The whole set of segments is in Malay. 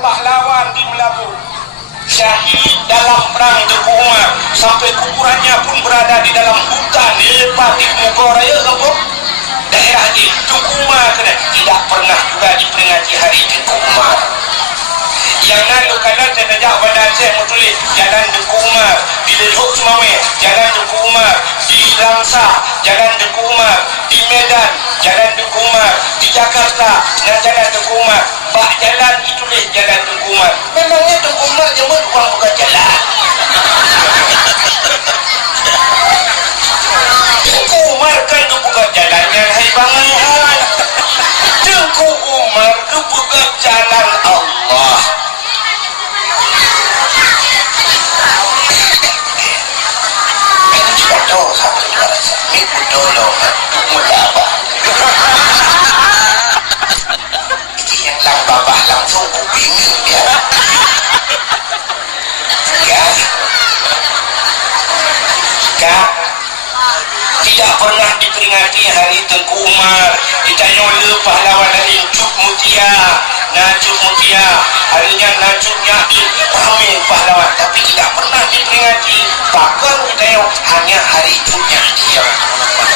pahlawan di Melabu, syahid dalam perang Tengku Umar, sampai kuburannya pun berada di dalam hutan Patik Muka Raya daerah ini. Tengku Umar kena tidak pernah juga diperingati hari Tengku Umar. Yang lalu kanan terjejak pada Aceh Mutulis, Jalan Tengku Umar, di Lehok Sumawe, Jalan Tengku Umar, di Langsa, Jalan Tengku Umar, di Medan, Jalan Tengku Umar, di Jakarta, dan Jalan Tengku Umar. Bak jalan ditulis Jalan Tengku Umar. Memangnya Tengku Umar jemput orang bukan jalan. Tengku Umar kan tu bukan jalannya, hai bangan. Tengku Umar tu bukan jalan Allah. Tahu sampai juara ini dulu muda apa? Ini yang lang babah langsung kupingin dia. Kak, tidak pernah diperingati hari Tengku Umar. Ditanya oleh pahlawan lain Cuk Mutia, Najib Mutia, harinya Najibnya ramai pahlawan, tapi tidak pernah diperingati. Bahkan kita hanya hari Cuknya dia,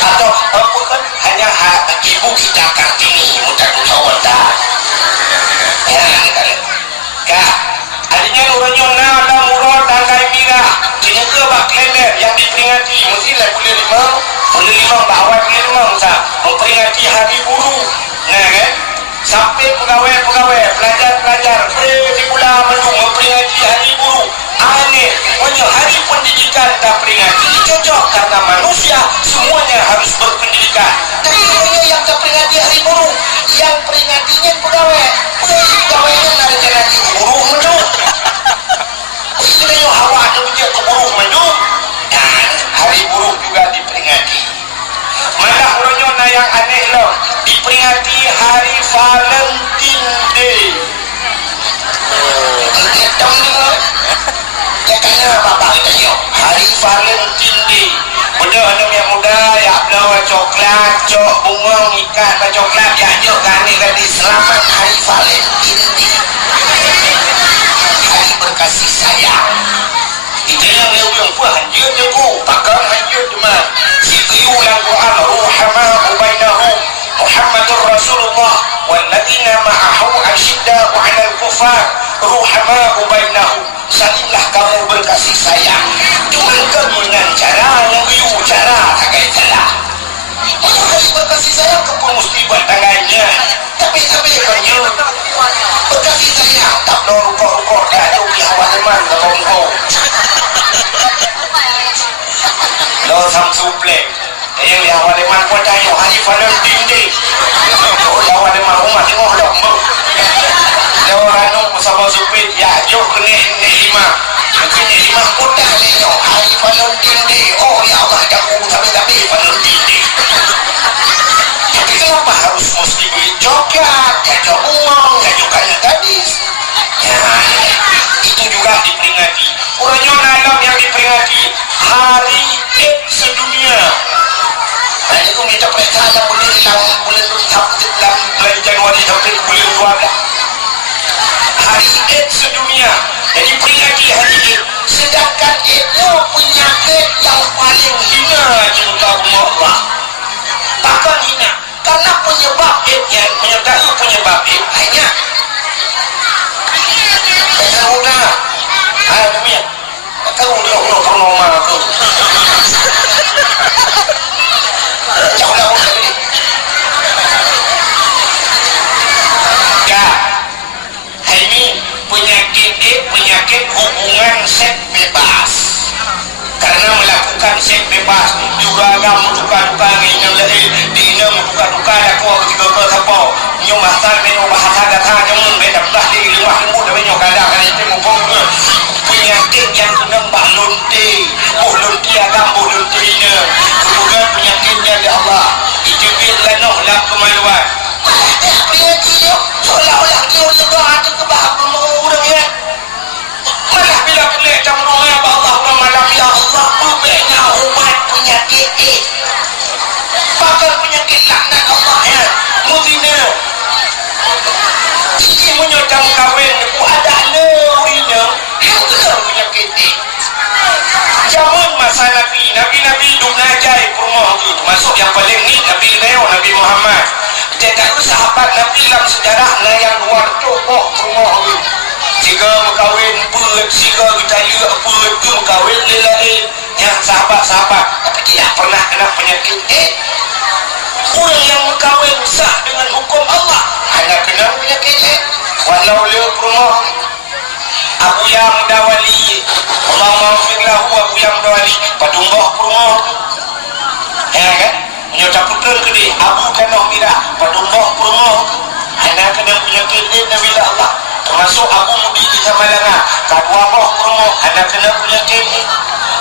atau apa kan hanya ibu kita Kartini mudah musawata. Ya, kak, harinya orangnya ada murah tangkai mirah, jenis bak lender yang diperingati mesti lah boleh lima bahawa lima usah memperingati hari buruh. Nah kan, sampai pegawai-pegawai, pelajar-pelajar di Pulau Melung memperingati hari buruh. Aneh, punya hari pendidikan tak peringati. Cocok karena manusia semuanya harus berpendidikan. Tapi hanya yang tak peringati hari buruh, yang peringatinya pegawai. Pegawainya ada jalan di buruh Melung. Ini yang hawa ada punya ke buruh Melung. Dan hari buruh juga diperingati. Malah orangnya yang aneh loh, diperingati hari Valentine Day. Hari Valentine Day. Benda anak yang muda ya bawa coklat, cok bunga, ikat coklat, ya jok gani selamat hari Valentine Day. Hari berkasih sayang. Itu yang pun hanjur je bu, pakar hanjur cuma si qiyulan Quran ruhama'u bainahum Muhammadur Rasulullah walladzina ma'ahu asyidda'u 'alal kufar ruhama'u bainahum. Salinglah kamu berkasih sayang, cuma kamu dengan cara yang qiyu, cara tagai salah. Orang kasih berkasih sayang ke pun mesti buat tangannya, tapi banyak berkasih sayang tak perlu rukuk-rukuk dah jauh di hawa teman kau lo Samsu Plek yang di hawa teman kau tanya hari Valentine Day. Oh di hawa teman rumah tengok dah lo ranu bersama supit ya jauh kena lima mungkin lima kota tengok hari Valentine Day. Oh ya Allah jago tapi Valentine Day. Tapi kenapa harus mesti beli coklat, gajah uang, gajah kayu gadis? Ya, itu juga diperingati. Orangnya dalam yang diperingati hari AIDS sedunia. Nah, itu minta periksa yang boleh hilang bulan Januari sampai bulan 12. Hari AIDS sedunia. Jadi peringati hari AIDS. Sedangkan itu penyakit yang paling hina di muka Allah. Bahkan hina. Karena penyebab AIDS-nya, menyebabkan penyebab AIDS hanya dasar muda. Demikian. Tahu dia Allah pernah aku. Jauh dah orang ini. Kak, ini penyakit AIDS, penyakit hubungan seks bebas. Karena melakukan seks bebas, juragan muka-muka yang lain, dina muka-muka aku ketika kau siapa, nyumatan menu bahasa kata jamun beda belah di rumah lembut tapi nyokada kan itu mumpungnya penyakit yang kena balonte, bolonte agam bolonte-nya, kemudian penyakitnya di Allah, itu biarlah nak kemaluan. Penyakitnya seolah-olah dia juga ada kebahagiaan orang ya. Malah bila kelihatan jamuan ya Allah malam ya Allah ubahnya umat penyakit bahkan penyakit laknat Allah ya mudina bajai rumah tu, termasuk yang paling ni Nabi Leo, Nabi Muhammad. Dia tak ada sahabat Nabi dalam sejarah yang luar tu rumah tu. Jika berkahwin pun, jika bertanya apa itu berkahwin lain yang sahabat-sahabat, tapi tidak pernah kena penyakit. Orang yang berkahwin sah dengan hukum Allah hanya kena penyakit. Walau dia rumah Abu Yang Dawali, Allah maafirlahu Abu Yang Dawali, padumbah rumah tu. Ya kan? Nyota putra ke dia, Abu Kanoh Mira, padumbah rumah tu. Hanya kena penyakit Nabi Allah. Termasuk Abu Mudi di Samalanga, kadua boh rumah, hanya kena penyakit.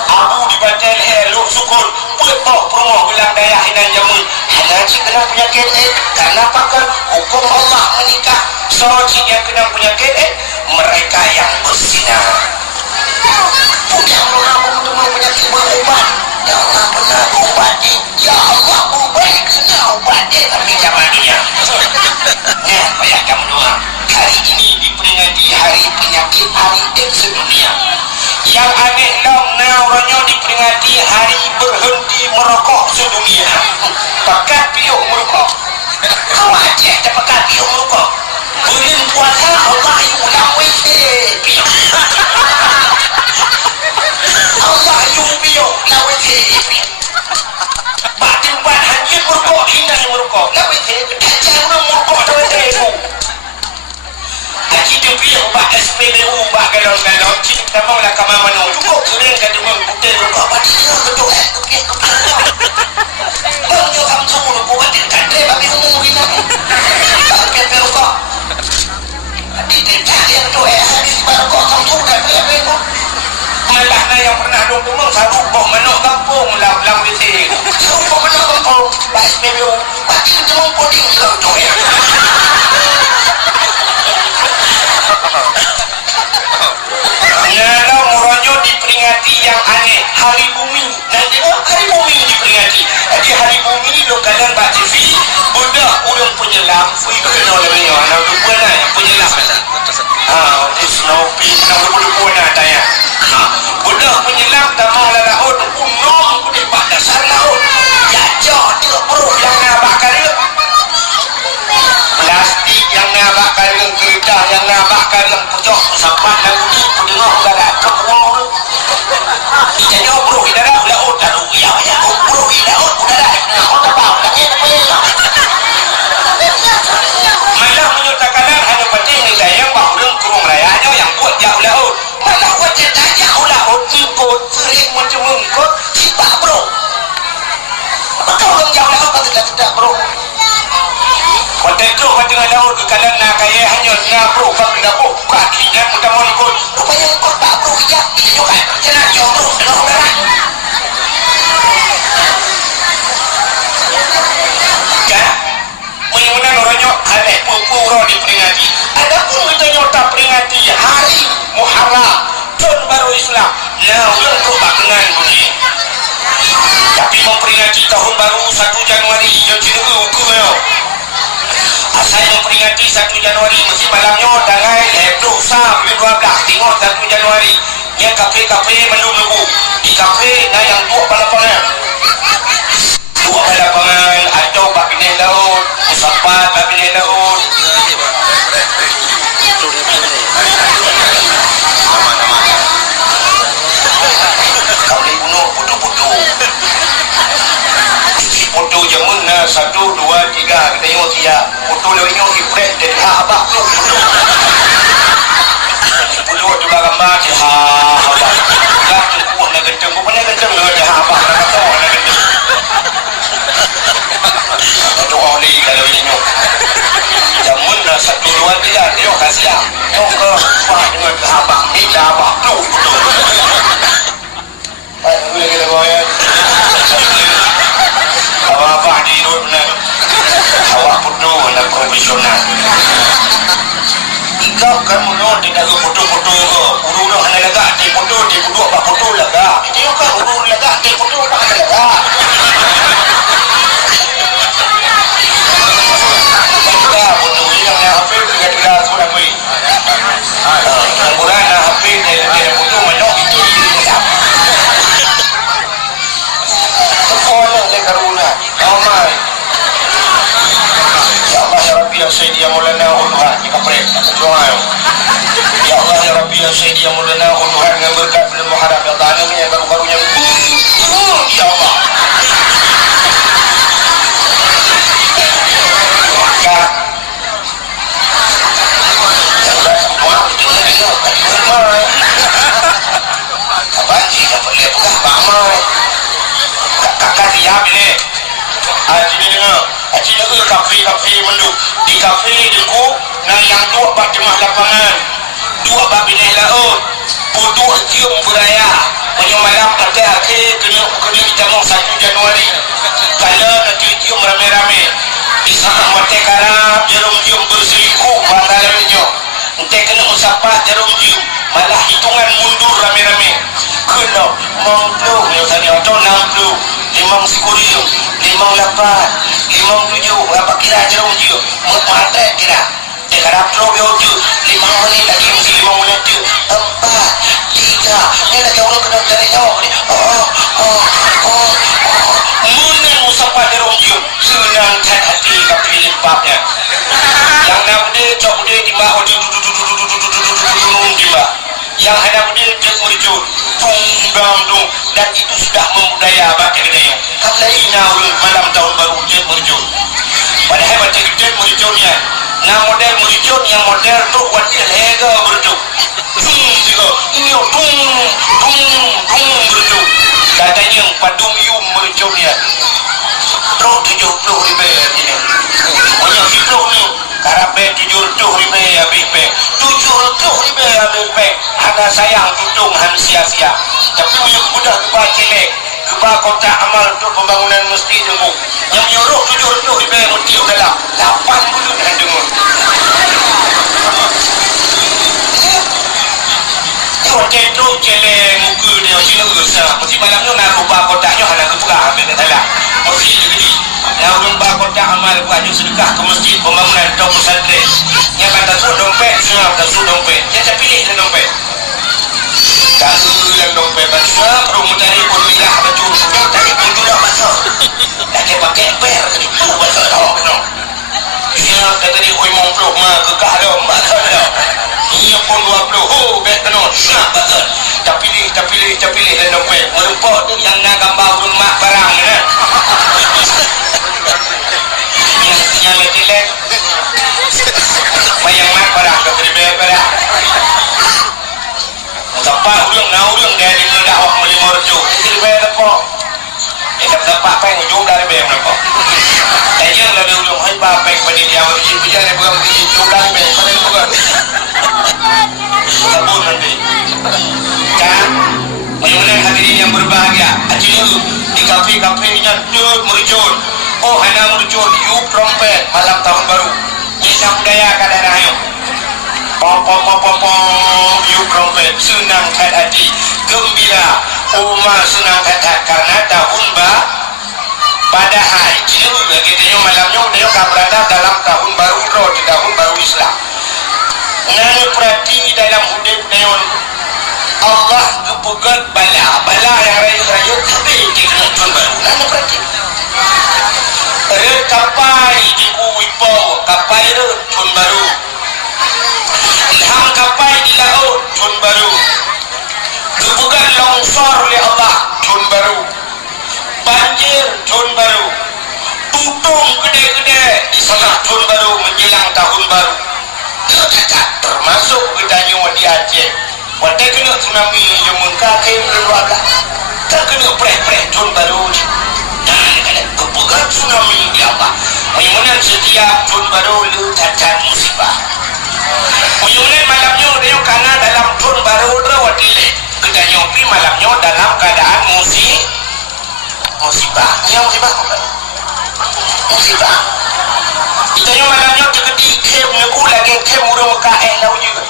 Abu di Batel Luk Sukul, buat boh rumah bilang daya hinan jamun, hanya cik kena penyakit. Karena pakar hukum Allah menikah. So cik yang kena penyakit mereka yang berzina. Bukan orang teman penyakit berubat. Ya Allah benar ubat ni. Ya Allah ubat kena ubat dia. Tapi zaman dia. Ya, payah kamu doa. Hari ini diperingati hari penyakit hari AIDS sedunia. Yang aneh orangnya diperingati hari berhenti merokok sedunia. Pakat piuk merokok. Kau aja tak pakat piuk merokok. Bulan puasa Allah yang ulang wajib. Allah yang piuk lawan wajib. Batin buat hanya merokok, hina merokok. Lawan wajib. Jangan merokok lawan wajib. Kita piuk buat SPBU, buat galon-galon. Kita maulah kamar mana. Cukup kering kan cuma putih rokok. Batin betul kepiak. Bangnya kamu semua buat kandai bagi umum hina. Kepiak rokok. Tidak yang tu habis baru kau kampung dan beribu. Malahnya yang pernah dong sarung bom menok kampung lam bisi. Sarung bom menok kampung pas PBU. Pasti cuma poding kalau tu ya. Nyala muronyo diperingati yang aneh hari bumi. Nanti hari bumi diperingati. Jadi hari bumi ni lokalan Pak TV. Budak urang penyelam. Fui kenal lagi anak tu buat yang penyelam. Snoopy nak berbual nak tanya. Budak penyelam tamang laut unom ku di dasar laut. Jajah dia perut yang nak bakar dia. Plastik yang nak bakar yang kereta yang nak bakar yang pojok sampai lagu ni ku dengar enggak ada kekuang. Jadi bro kita dah laut dah ya ya bro kita laut udah dah. Kau tak tahu lagi apa ya. Malah menyatakan ada penting ni saya bahawa kurung rayanya yang buat jauh laut. Malah buat jauh laut ikut sering macam mengikut cipta bro. Betul orang jauh laut pasti tidak bro. Konten tu tengah laut kalau nak kaya hanya nak bro kalau dah bro kakinya mudah mau ikut. Rupanya ikut tak bro ya ini juga jangan jauh bro dengan udara. Ya. Mengenai orangnya ada pura diperingati. Ada pun kita nyota peringati hari Muharram tahun baru Islam. Nah, orang tu tak kenal bunyi. Tapi memperingati tahun baru 1 Januari yang jenuh hukumnya. Saya memperingati 1 Januari mesti malamnya dangai hebdo sam 12 tengok 1 Januari. Yang kafe-kafe melu-melu. Di kafe dah yang dua balapangan. Dua balapangan atau babine laut, musapat babine laut. Kau ni bunuh putu-putu. Putu jamun na 1, 2, 3 kita tengok dia. Putu lewatnya ifret dari abah tu. Putu juga gambar dia abah. Lah tu nak gendeng, bukannya gendeng dia abah nak kata nak gendeng. Itu oli kalau ini nyok. Jamun na 1, 2, 3 dia kasih ah. Nyok ke abah dengan abah ni abah tu. Ai boleh kita goyang. Awak di rumah, awak penuh nak profesional. Ikau kan menurut tidak ke foto-foto ke, urut dah hanya lagak, di foto apa foto lagak. Dia kan urut lagak, di foto dah hanya lagak. Kita foto yang hafid dengan kita sudah beri. Kemudian hafid dia foto mana itu. ya bine Cina dengar Cina ke kafe-kafe mendu di kafe deku na yang dua bak jemah lapangan dua bak bine laut puduk cium beraya malam nanti akhir kena kita mau 1 Januari kalau nanti cium rame-rame di sana mati karab jarum cium berseriku bantalannya nanti kena usapah jarum cium malah hitungan mundur rame-rame kena 50 yang tadi atau 60 limang sikurium limang lapan limang tujuh berapa kira jarum cium mati kira harap terobio tu 5 menit lagi mesti 5 menit tu 4 3 ni lagi orang kena cari jawab ni munang usapah jarum cium senang hati kapil limpahnya yang nak dia cok dia di mak di mak yang ada dia mericut dan itu sudah membudaya baca kedai kalau ini malam tahun baru dia mericut padahal baca kedai mericutnya nah model mericut yang model tu buat dia lega bercuk juga ini bercuk katanya padung yum mericutnya terus 70 ribu ini banyak hidup ni karape 70 ribu habis pek 70 ribu habis pek ada sayang tutung han sia-sia tapi yang mudah kebah celek kebah kotak amal untuk pembangunan masjid dengung yang nyuruh 70 ribu mesti dalam 80 dah dengung tu celek muka dia sila besar mesti malamnya nak rubah kotaknya hendak ketukar ambil ke dalam mesti jadi yang rubah kotak amal buatnya sedekah ke masjid pembangunan atau pesantren yang kata suruh dompet suruh tak suruh dompet yang saya pilih dan dompet tak suruh dompet bangsa rumah tadi pun milah baju yang tadi pun juga masuk dah pakai per tadi tu masuk dah kena dia kata dia oi mau peluk mah kekah dah mbak dah ia pun 20 bet penuh nak betul tak pilih dan dompet merupok tu yang nak gambar rumah barang kan yang letilek bayang mak barang tak boleh barang sampai urang dia dengan dakwah melima rejo jadi bayar lepok dapat peng ujung dari bayang lepok tanya lah dia ujung hai papeng pada dia berjaya dia pegang ujung dari bayang pada bukan sabun nanti kan bagaimana hadirin yang berbahagia acil di kafe-kafenya nyut mericun oh hanya mericun yuk trompet malam tahun baru nyisa budaya ke daerahnya pom yuk trompet senang hati gembira umat senang hati karena tahun padahal cina begitu malamnya dia akan berada dalam tahun baru roh di tahun baru Islam nani perhati dalam hidup neon Allah kepegat bala yang rayut tapi tidak tahun baru nani perhati kapai di uipau kapai tahun baru ilham kapai di laut tahun baru kepegat longsor oleh Allah tahun baru banjir tahun baru tutung gede-gede di sana tahun baru menjelang tahun baru termasuk kita nyawa di Aceh wadah kena tsunami yang mengkakai berwarga tak kena preh-preh tahun baru kepegat tsunami di apa menyemunan setiap tahun baru lu cacat musibah menyemunan malamnya dia karena dalam tahun baru rawatile kita nyopi malamnya dalam keadaan musibah kita yang malamnya terketi kem neku lagi kem urung mekae lau juga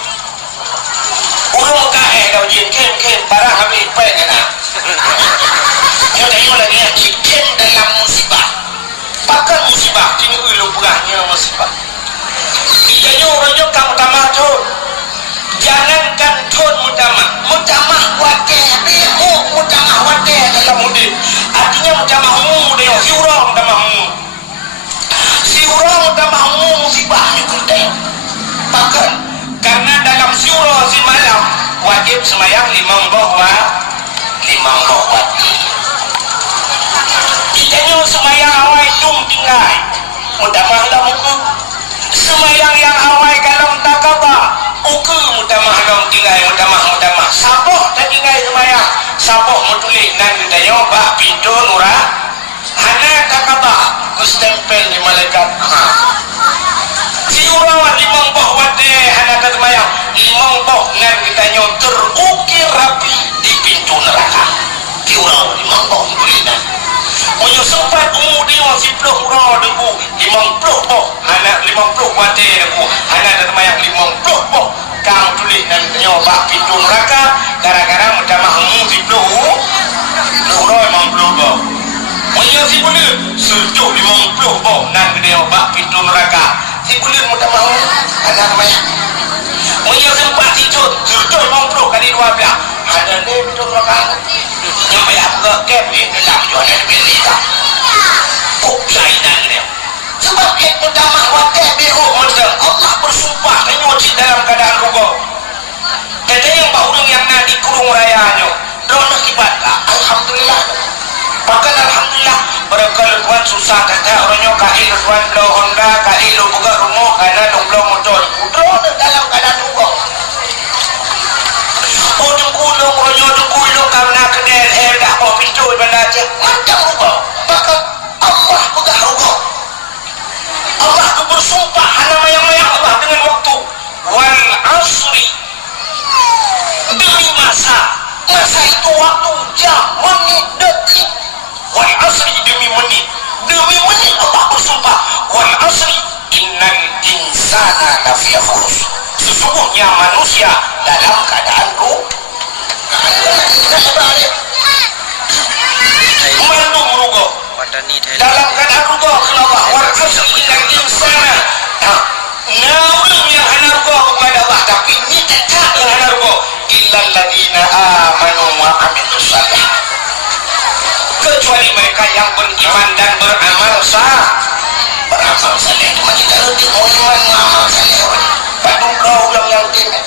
urung mekae lau jen kem barang habis pek kena yang tanya lagi yang kem dalam musibah bahkan musibah ini ulu berahnya musibah kita yang orangnya kamu tamah tu jangankan tun mutamah wakil mutamah wakil dalam mudik artinya mutamahmu dia siurang mutamahmu musibah ni kuntai bahkan karena dalam syurah si malam wajib semayang limang wajib kita ni semayang awal tung tinggal mutamah lam semayang yang awal kalau tak kaba uku mutamah lam tinggal mutamah saboh tak tinggal semayang saboh mutulik nan ditanya bak pintu kitabah mustempel di malaikat. Si urawan limang boh wate anak ketemayang limang boh ngan kita nyon terukir rapi di pintu neraka. Ki urawan limang boh kulinan. Munyo sempat umudi wang siploh uraw deku 50 boh anak 50 wate deku anak ketemayang 50 boh kamu tulis dan nyoba pintu neraka gara-gara mentamah siploh uraw 50 boh. Munyo si bulir setuh 50 boh nang nyoba pintu neraka. Si bulir muda mau anak maya. Munyo sempat tidur setuh 50 kali 12. Ada ni pintu neraka. Nyampe apa kep ni dalam jualan beli tak. Kok lainan dia. Sebab kep muda mau wakil biru muda. Allah bersumpah menyuci dalam keadaan rugo. Kata yang bahurung yang nak dikurung rayanya. Drone kibatlah. Alhamdulillah. Bahkan alhamdulillah berkala tuan susah kata orangnya kail tuan belau Honda kail buka rumah karena dong belau motor drone dalam keadaan rugo. Oh dengkulung orangnya dengkulung karena kedel dah mau pintu benda je macam rugo. Bahkan Allah buka rugo. Allah tu bersumpah hana mayang-mayang Allah dengan waktu wal asri demi masa itu waktu jam menit detik. Wal asri demi menit Allah bersumpah wal asri innal insana lafi khusr. Sesungguhnya manusia dalam keadaan rugo dalam keadaan rugo. Kenapa? Wal asri innal insana naum yang hana rugo kepada Allah tapi ni tetap yang hana rugo illal ladina amanu wa amilus salih, kecuali mereka yang beriman dan beramal saleh. Macam kalau dia beriman beramal saleh, padu kau ulang yang dia.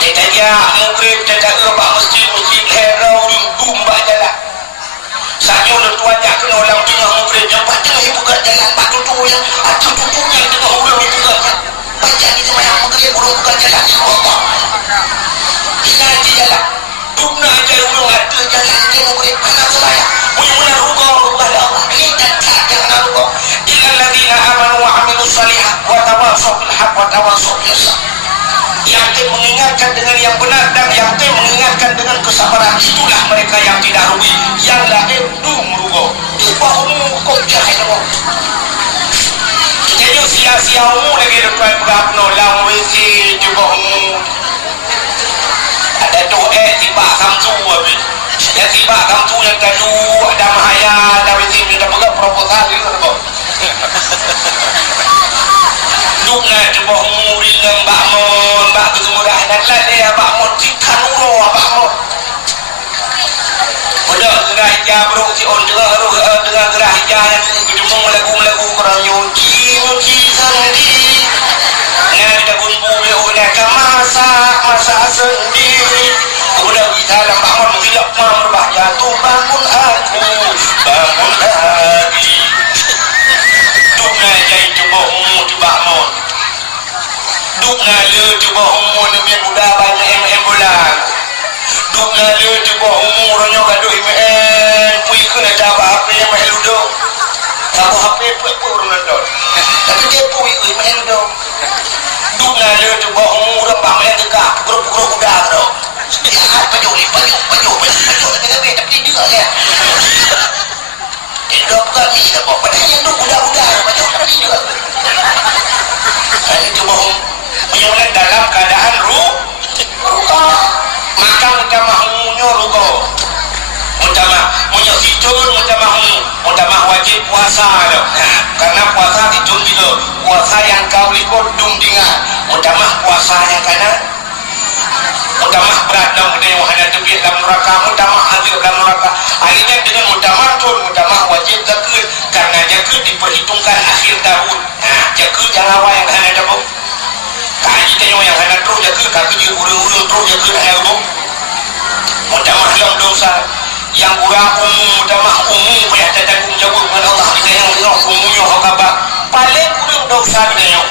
Tidak dia mukrib, tidak ubah masjid herau dumba jalan. Saja tuan jak kena orang tengah mukrib yang patut buka jalan, padu tu yang atau tutunya tengah orang buka. Baca di tempat yang mukrib orang buka jalan. Allah. Ina di jalan. Dumna aja orang ada jalan dia mukrib anak saya. Punya rugo kepada Allah. Ini tak jangan rugo. Illal ladzina amanu wa amilus shalihat wa tawassaw bil haqq wa tawassaw bis sabr. Yang mengingatkan dengan yang benar dan yang mengingatkan dengan kesabaran, itulah mereka yang tidak rugi. Yang lain rugo. Bahumu kau jahil Allah. Jadi sia-sia umur lagi depan berapno lam wisi jubahumu. Ada tu tiba kamtu habis. Dan tiba kamtu yang kalu ada mahaya ada wisi kita buka proposal itu apa. Dukna jubahumu ringan bakmon bak kemudahan dan ladai bakmon tikan ulo bakmon. Pada gerah hijau bro si on dengan gerah hijau yang jumung lagu-lagu kurang nyuci sendiri. Nah kita kumpu oleh masa sendiri. Udah kita dalam bangun tidak merubah jatuh bangun aku bangun lagi. Dukna jai coba umur coba mon. Dukna le coba umur demi muda banyak bulan. Dukna le coba umur nyo gaduh pui kena jawab HP yang main ludo. Kalau HP pun orang dol. Tapi dia pui main ludo. Dukna le coba umur bang yang tegak grup udah bro. Baju dengan beda tapi juga ya. Dia bukan ni dah bawa padahal yang tu budak-budak baju tapi juga. Ini coba menyulat dalam keadaan rugo. Maka mutamahmunya rugo. Munya tidur mutamah wajib puasa dah. Karena puasa tidur juga. Puasa yang kau likut dumdingan. Mutamah puasa yang kanan. Mutamah berat dalam yang ada tepi dalam neraka, mutamah hadir dalam neraka. Akhirnya dengan mutamah wajib zakir karena zakir diperhitungkan akhir tahun. Zakir jangan awal yang ada dapat. Kaji tengok yang ada terus zakir, kaki je urung-urung terus zakir ada urung. Mutamah dalam dosa yang kurang mutamah payah tanggung jawab kepada Allah. Kita yang tengok umumnya hokabah paling kurang dosa tengok.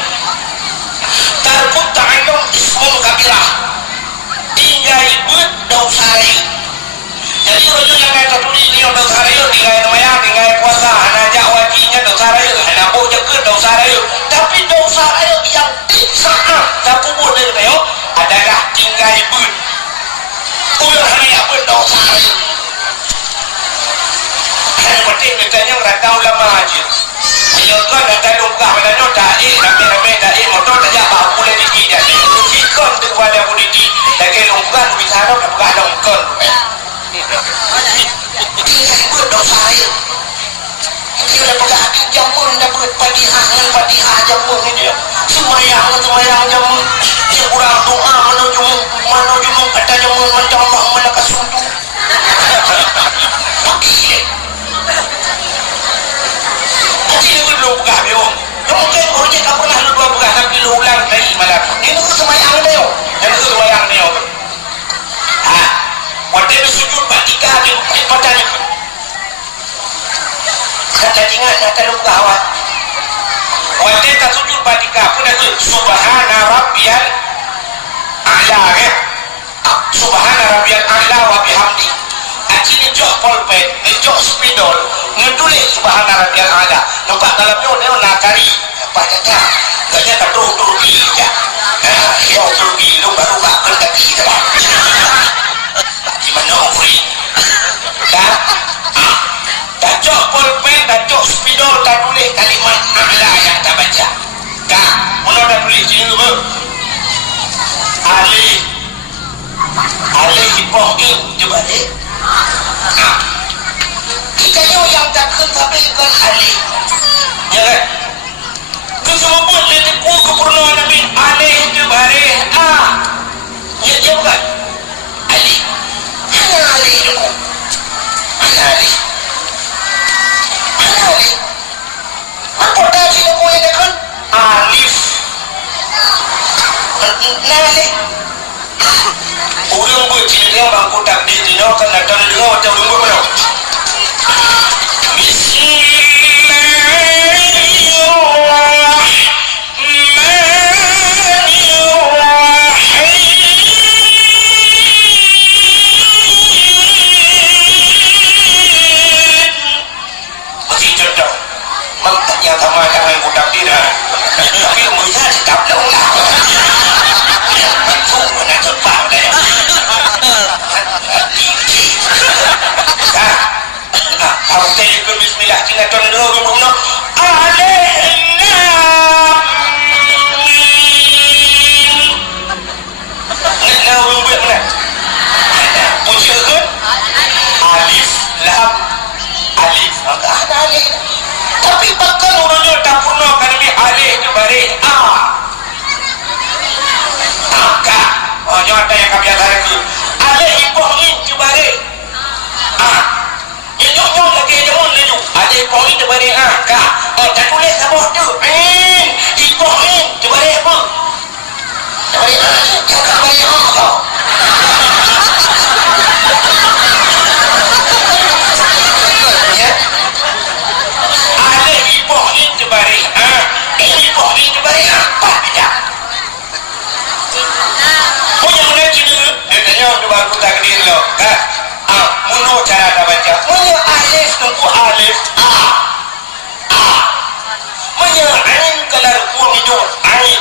Tarkut ta'alum ismun kabirah. Tinggal buat dosa lain. Jadi orang yang kata tulis dia dosa lain, tinggal namanya, tinggal puasa. nyo dai rame-rame dai motor saja bawa boleh di dia ni ikon tu pada boleh di lagi longgan bicara bukan longgan ini dong saya ini dah bukan hati jamun dah buat padihah jamun ni dia semayang jamun dia kurang doa menuju kata jamun macam Allah melakas sundu pagi ni belum buka dia mungkin orang tak pernah lupa buka tapi lu ulang dari malam ini tu semayang dia waktu itu sujud batika di padanya kata ingat kata lupa awak waktu itu sujud batika pun itu subhana rabbiyal a'la ya subhana rabbiyal a'la wa bihamdi ini jok polpet, ini jok spidol ngedulik subhana rabbiyal a'la nampak dalam dia nak cari apa kata tak turun-turun ya turun lu baru bakal kaki dah di mana ofri tak jok polpet tak jok spidol tak tulis kalimat a'la yang tak baca mana dah tulis sini tu alih hipohim coba deh kita yang tak tapi kan alih ya kan itu semua pun letipu kepurnaan Nabi alih itu barih ya dia bukan alih hanya alih itu hanya alih apa dah sila ko yang dekat alif nalih orang buat sini dia orang kotak di sini kan nak tahu dengar macam orang buat mana masih cocok mantapnya sama dengan kotak di dah tapi melihat tak tahu lah itu mana cepat dah kalau saya ikut bismillah kita turun dulu ke bawah alaihna nak orang buat mana punca ke alif lam alif maka ada alif tapi bakal orangnya tak pernah kan ini alif itu barih ka nyata yang kami ada itu alif ipohin itu barih nyok lagi jamun laju ada poin tu bari ka tak boleh sabah tu poin tu bari apa tu bari tak bari apa ya ada poin tu bari poin tu bari apa beda punya mana cina dia tanya tu baru tak kedir lo muno cara dah baca munya alif tunggu alif munya ain kelar kuang itu ain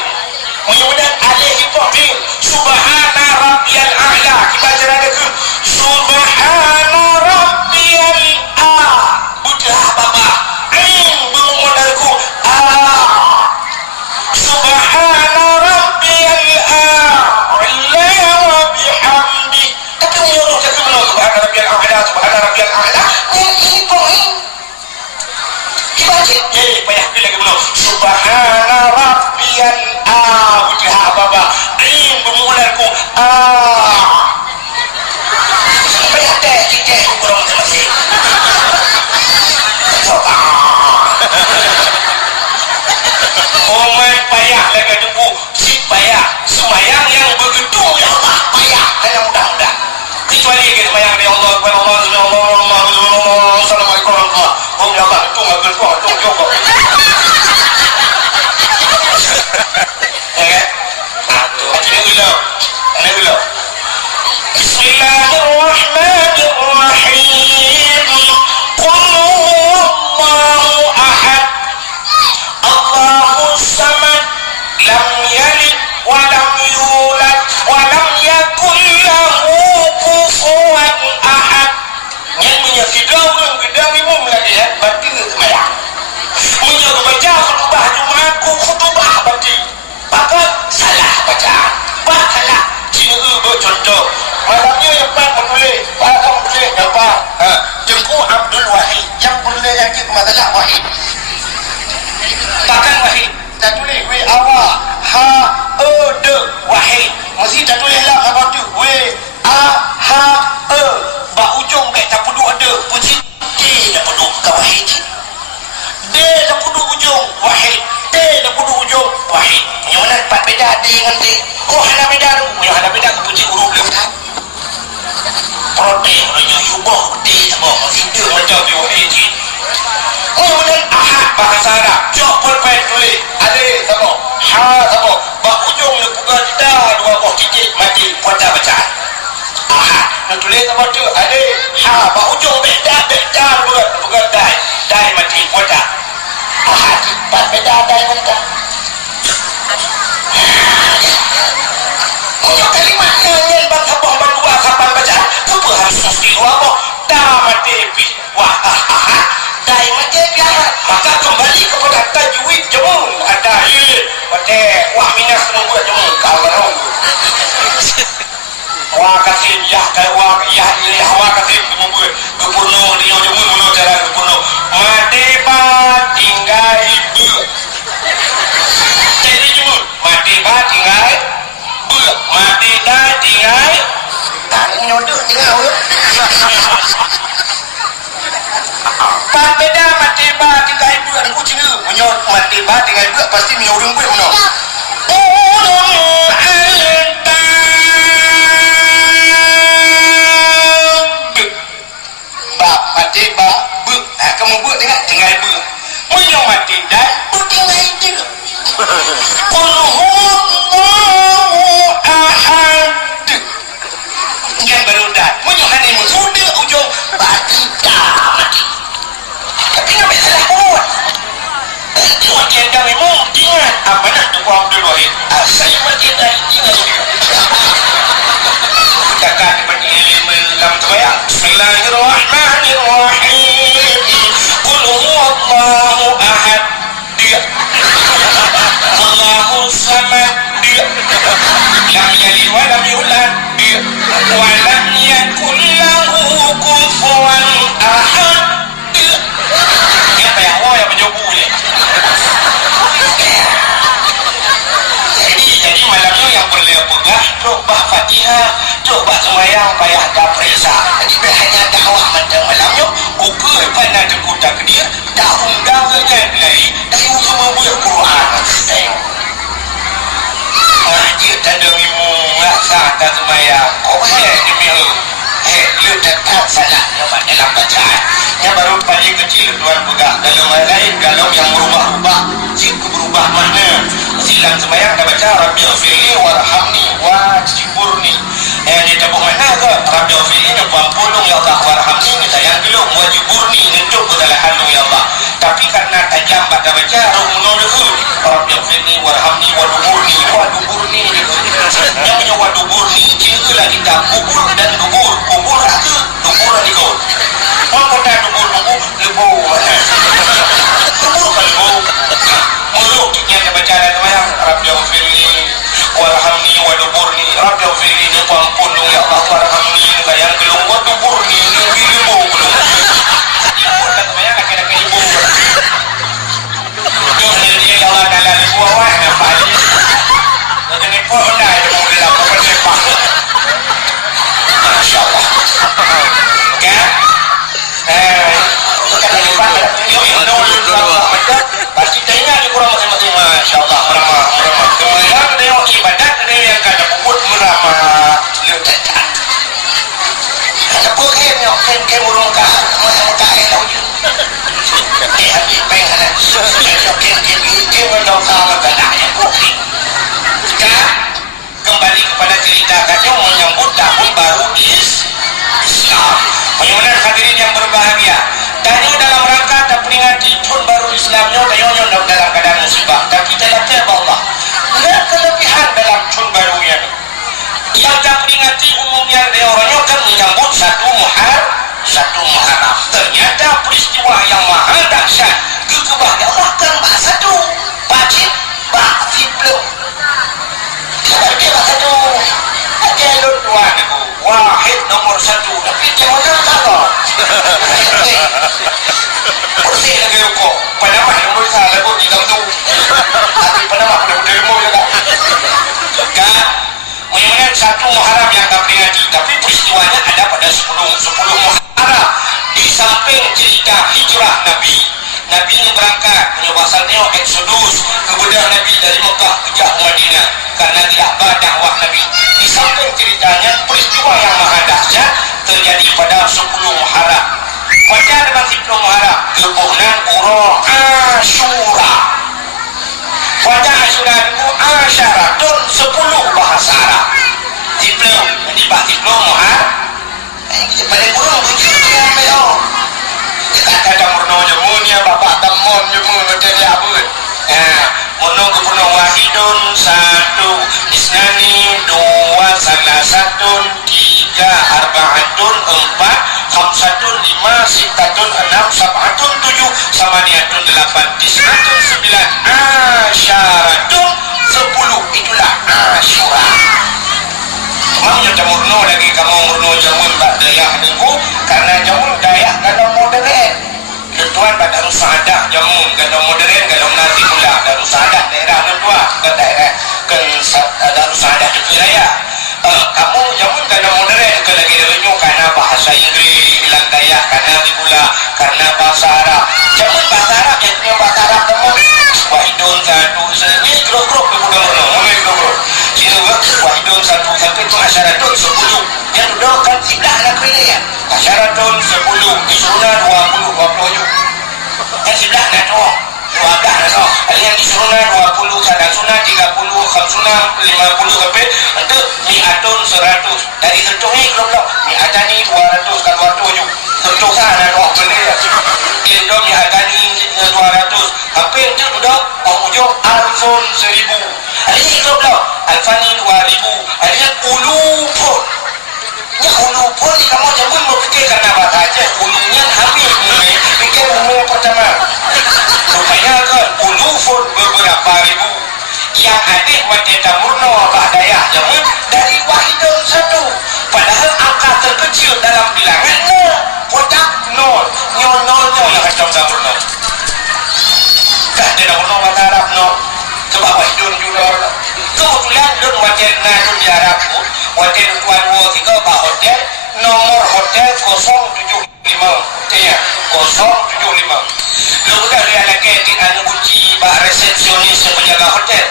munya mudah alif ipohin subhana rabbiyal a'la kita cara dah ke subhana rabbiyal budah baba ain mengudarku subhana rabbiyal a'la wa bihamdi tapi munya orang cakap mana subhana rabbiyal a'la ini poin dibaca payah pilih ke mana subhana rabbiyal a'la baba ain bermulaku payah teh kurang masih main payah lagi tunggu si payah semayang yang begitu ya Allah payah dan mudah-mudah kecuali kita semayang di Allah Assalamualaikum warahmatullahi wabarakatuh tu nggak berkuah tu joko ya kan ini dulu Bismillahirrahmanirrahim Qul huwallahu ahad Allahus samad lam yalid wa lam yulad wa lam yakul lahu kufuwan ahad yang menyakidau gedang imum lagi ya batin semayang menjaga baca khutbah Jumat wahid. Takkan wahid. Tak tulis we awak ha de wahid. Mesti tak tulis lah apa tu. We a ha ba ujung baik tak perlu ada punci d tak perlu ke wahid. D tak perlu ujung wahid. T tak perlu ujung wahid. Yang mana empat beda D dengan D. Oh ada beda tu. Yang ada beda ke punci huruf lepas. Protein hanya yubah D sama masih dia macam tu wahid. Kemudian ahad bahasa Arab. Jok pulpen tulis. Ada sama. Ha sama. Bak ujung le bukan dah dua buah titik mati kuota bacaan. Ahad. Nak tulis sama tu. Ada ha bak ujung beda bukan dai. Dai mati kuota. Ahad. Empat beda dai kuota. Untuk kalimat nyanyian bang sabah berdua kapan bacaan. Tu harus mesti dua buah. Dah mati pi. Wah ahad. Dai mati biar maka kembali kepada tajwid jemun ada pada wah minus nunggu jemun kalau wah kasih ya wah ya wah kasih nunggu kepunuh dia jemun mulu cara kepunuh mati ba tinggal ibu jadi jemun mati ba tinggal bu mati da tinggal tak nyodok tinggal beda mati ba tinggal ibu aku cina menyot mati ba tinggal ibu pasti menyodong gue mana ba mati ba bu kamu bu tinggal ibu menyot mati dan bu tinggal ibu Allahu ahad yang baru dah menyot hanya sudah ujung batika mati. Tapi nak salah pun. Wajian kami mungkin apa nak tukang dulu ini. Saya wajian dari ini. Kakak seperti ilmu dalam sembahyang. Bismillahirrahmanirrahim. Qul huwallahu ahad. Dia. Allahu samad. Dia. Lam yalid wa lam yulad. Dia. Wa lam yakul lahu kufuwan ahad. Apa yang awak yang menjobu ni? Jadi malamnya yang berlepegah, coba Fatihah, coba sembahyang payah tak periksa. Jadi hanya dakwah macam malamnya, ukur pada terkuta ke dia, tahun dawanya lagi, tahu semua buat Quran. Dia tak ada ilmu, rasa tak sembahyang. Kau boleh demi Allah. Dia tetap salah dalam bacaan. Yang baru paling kecil tuan pegang. Kalau lain, kalau yang berubah-ubah, siku berubah mana? Silang sembahyang dah baca Rabbighfirli warhamni wajburni. Dia tabung mana ke? Rabbighfirli nak pampulung ya Allah warhamni ni sayang belum wajburni nentuk kesalahan ya Allah. Tapi karena tajam pada baca rumuno dulu. Rabbighfirli warhamni waduburni yang punya waduburni kira kita kubur dan dubur. Kubur aku, dubur aku. Mau kata dubur lebu mana? Dubur kan lebu. Muluk yang baca dan sembahyang Rabbighfirli warhamni waduburni. Rabbighfirli ni pampulung ya Allah warhamni sayang belum waduburni ni lebu belum. Ibu dan sembahyang nak ibu. Dia ya Allah dalam ibu awak nampak ni. Jangan pun dah dia mau bilang apa sepak. Masya-Allah. Okey. Kita lupa pasti tanya di kurang masing-masing. Masya-Allah meramah. Kemudian dia ibadat dia yang kada buat meramah letak. Ada bukan yang kan burung kah muka elok je. Habis pengen. Dia mendong sama kena yang bukan. Kembali kepada cerita kami menyambut tahun baru Islam. Bagaimana hadirin yang berbahagia? Tanya dalam rangka tak peringati tahun baru Islamnya tanya dalam keadaan musibah. Tapi kita lihat Allah. Ada kelebihan dalam tahun barunya. Yang tak peringati umumnya orangnya kan menyambut satu Muharram. Ternyata peristiwa yang mahal dahsyat kekebahagiaan Allah kan satu. Wajib belum. Dia satu ada dua itu wahid nomor satu tapi jangan salah Bersih lagi rokok. Panamah yang boleh salah pun kita tu. Tapi Panamah boleh ilmu juga. Kan? Memang satu Muharram yang akan peringati, tapi peristiwanya ada pada 10 Muharram. Di samping cerita hijrah Nabi. Nabi ini berangkat menyebabkan tengok Exodus kemudian Nabi dari Mekah ke Madinah karena tidak ada dakwah Nabi. Di samping ceritanya peristiwa yang maha dahsyat terjadi pada 10 Muharram. Pada dalam 10 Muharram kebunan urang Asyura. Pada Asyura itu Asyaratun 10 bahasa Arab. Diplom di bawah diplom Muharram. Kita pada burung begitu dia ambil. Kadang murno jemunya bapak temon jemu jadi apa? Murno kebunuh wahidun satu isnani dua salah satun tiga arbaatun empat khamsatun lima sitatun enam sabatun tujuh samaniatun delapan tisatun sembilan asyaratun 10 itulah Asyura. Memangnya jamurno lagi kamu murno jamun bak dayak nengku karena jamun dayak kalau modern. Tuan pada rusadah jamun kalau modern kalau nanti pula ada rusadah daerah tua ke daerah ke ada rusadah di wilayah. Kamu jamun kalau modern ke lagi renyu karena bahasa Inggris hilang dayak karena di pula karena bahasa Arab. Jamun bahasa Arab yang punya bahasa Arab teman. Wahidun satu ini grup-grup kemudian mulai grup. Wahidun satu sampai itu asyaratun 10 yang duduk kan tidak ada kelian asyaratun 10 disuruh 20 kan tidak ada tu 12 ada yang disuruh 20 sadar sunat 30 khamsunah 50 sampai untuk mi'atun 100 dari tentu ni grup-grup mi'atani 200 kan 200 tentu sana doa benda itu mi'atani 200 hampir itu duduk ujung alfun 1000 ada ni grup-grup alfani 2000 ada ulupun ya ulupun ni kamu jangan berfikir karena bahasa aja ulunya hamil fikir umur pertama rupanya kan ulupun beberapa ribu yang adik wanita murno ba'dayah jangan dari wahidun satu padahal angka terkecil dalam bilangan kotak nol nol yang macam dah murno tak ada murno bahasa Arab nol sebab wahidun juga kebetulan dun wajen nadun di Arab wajen tuan wo tiga bah hotel nomor hotel 075 ya 075 lu udah lihat lagi di anu kunci bah resepsionis penjaga hotel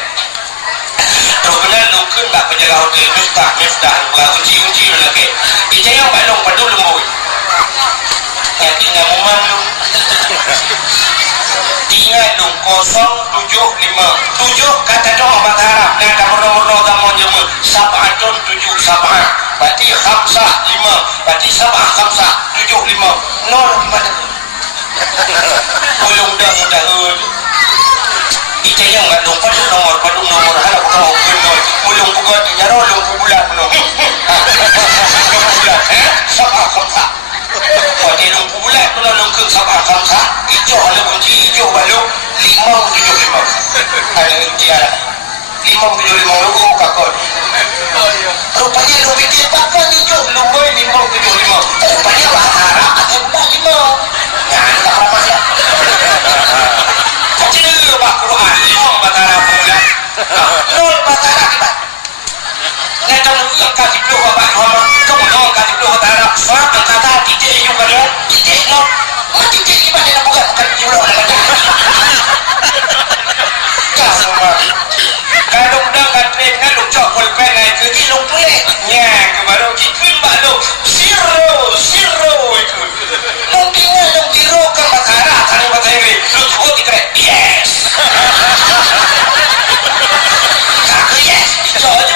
terus benar lu kan bah penjaga hotel miftah bah kunci lagi itu yang balong padu lembut yang tinggal rumah lu tinggal lu 075 7 kata doa bahasa Arab dan murno zaman jemur sabatun 7 sabat berarti khamsah 5 berarti sabat khamsah 75 nol mana ulung dah mudah itu yang enggak lupa padu nomor hala kau benar ulung bukan nyaro ulung bulan benar bulan sabat khamsah berarti ulung bulan benar ulung ke sabat khamsah hijau hala kunci hijau balu 575 ada dia 575 logo muka kod rupanya lu fikir pakai hijau lu boy 575 rupanya bahasa Arab ada budak 5 ya tak apa ya kecil dulu pak Quran 5 bahasa Arab bulan nol bahasa Arab kita neta lu yang kasih dulu bapak Muhammad kamu nol kasih dulu bahasa Arab surat yang kata titik juga dia titik nol titik ibadah bukan jumlah orang kalau dah kata ngaluk cok pulpen naik ke ilung pelik nya kebaru kikin balu zero itu mungkin ngaluk zero kan bahasa Arab kan bahasa Inggris lu tuh dikira yes kakak yes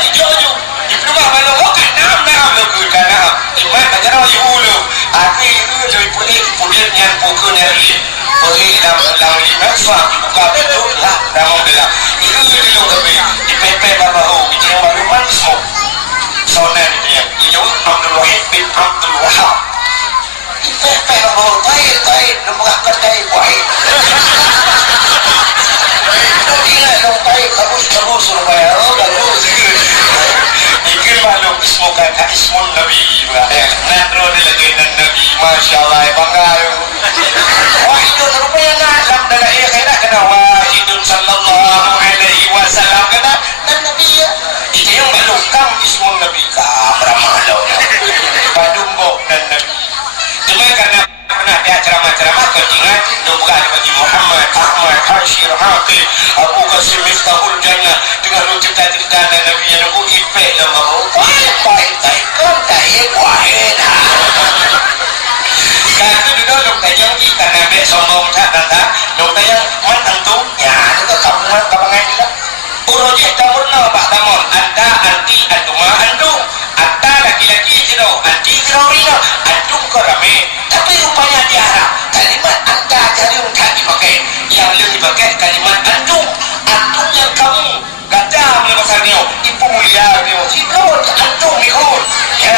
dijojo di rumah balu oh kan nam lu ke kanam iman baca dah iulu aku itu dari pulit yang pukul dari pergi dalam lima suam dibuka pintu lah ramai belah itu di luar di PP baru itu yang baru masuk soalnya dia itu Abdul Wahid bin Abdul Wahab di PP baru baik lembaga kedai Wahid dia yang baik kamu supaya bagus ikut malu ismukan ismun Nabi nadro di legenda Nabi Masya Allah bangga wahidun rupanya ngalam dalam akhirat kena wahidun sallallahu alaihi wasallam kena dan Nabi ya itu yang balukam ismun Nabi kamramalau badunggok dan Nabi cuma karena pernah dia ceramah-ceramah kau ingat bukan bagi Muhammad, Ahmad, Hashir, Haqil, Abu Qasim, Miftahul Jannah dengan lu cerita-cerita dan Nabi yang aku ipek dan mahu baik-baik kau tak wahid kata dulu dok tayang ni karena ambil sombong tak dok tayang man antum ya itu kapungan kapangan juga urujih tamurna pak tamur anda anti antuma andum anda laki-laki jero anti jero rina andum korame tapi rupanya diharap kalimat anda jadi tak dipakai yang lebih dipakai kalimat andum yang kamu gada melebaskan dia ibu mulia dia jika andum mikul ya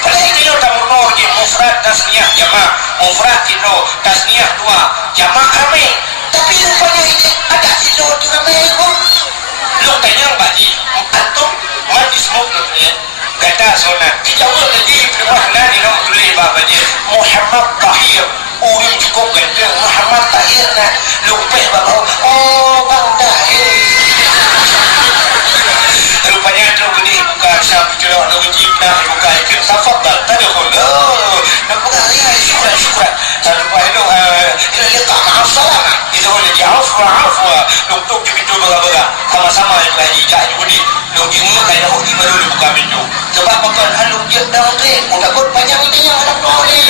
pada itu tamurna di mufrad tasniyah jamak mufrad itu tasniyah dua jamak rame tapi rupanya ini ada silo di rame itu lu tanya bagi antum majlis mukmin ya kata sunat dijawab lagi perwahna ni nak tulis babanya Muhammad Tahir orang cukup ganteng Muhammad Tahir nak lupa bahawa oh bang Tahir rupanya tu ni buka syab jelak nak wajib nak buka ikut tafadhal tadkhul nak buka ya syukran lupa itu ini tak maaf salam itu boleh afwa untuk pintu baga-baga sama-sama yang lagi jadi budi lu bingung kayak aku di baru buka pintu sebab makan halus dia dah okey udah kod panjang ini yang ada boleh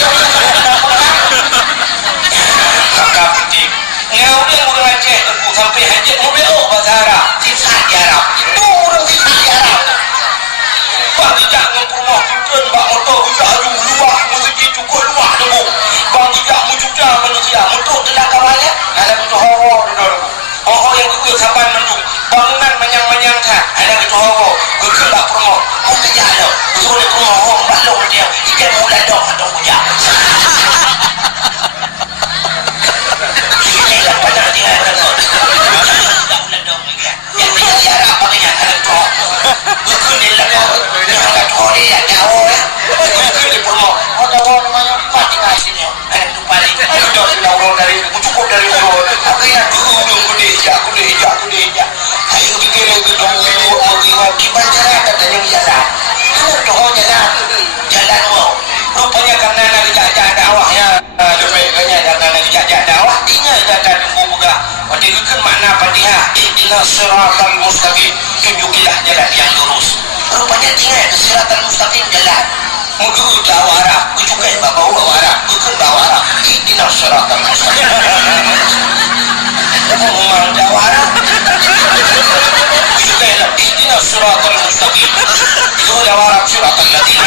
kakak penting ngau dia udah Aceh aku sampai hajat mobil bahasa Arab kisah Arab itu orang kisah Arab bang tidak ngempurnah pimpin bak motor hujah aju luar masjid cukup luar dulu bang tidak mujudah manusia untuk telah kawannya ada betul horor dulu horor yang kekal sampai mendung bangunan manyang-manyang tak ada betul horor kekal tak pernah mau kerja dah betul boleh pernah horor maklum dia ikan mula dong atau hujah ini tak pernah tinggal betul tak mula dong yang dia Arab makanya ada betul kekal dia lalu dia tak tahu dia jauh ya kekal dia pernah ada orang namanya Pak tinggal sini ada tu paling sudah orang dari cukup dari orang akhirnya aku dihijak ayo fikir itu mau gimana cara katanya jalan kalau jalan mau rupanya karena nak dijajah dakwahnya lebih banyak karena dijajah dakwah ingat jaga tunggu buka waktu itu kan makna Fatihah ihdinas siratal mustaqim tunjukilah jalan yang lurus rupanya ingat siratal mustaqim jalan mungkin bawa arah ujukan bawa arah bukan bawa arah ihdinas siratal mustaqim memang bawa arah ujukan ihdinas siratal mustaqim itu bawa arah siratal ladzina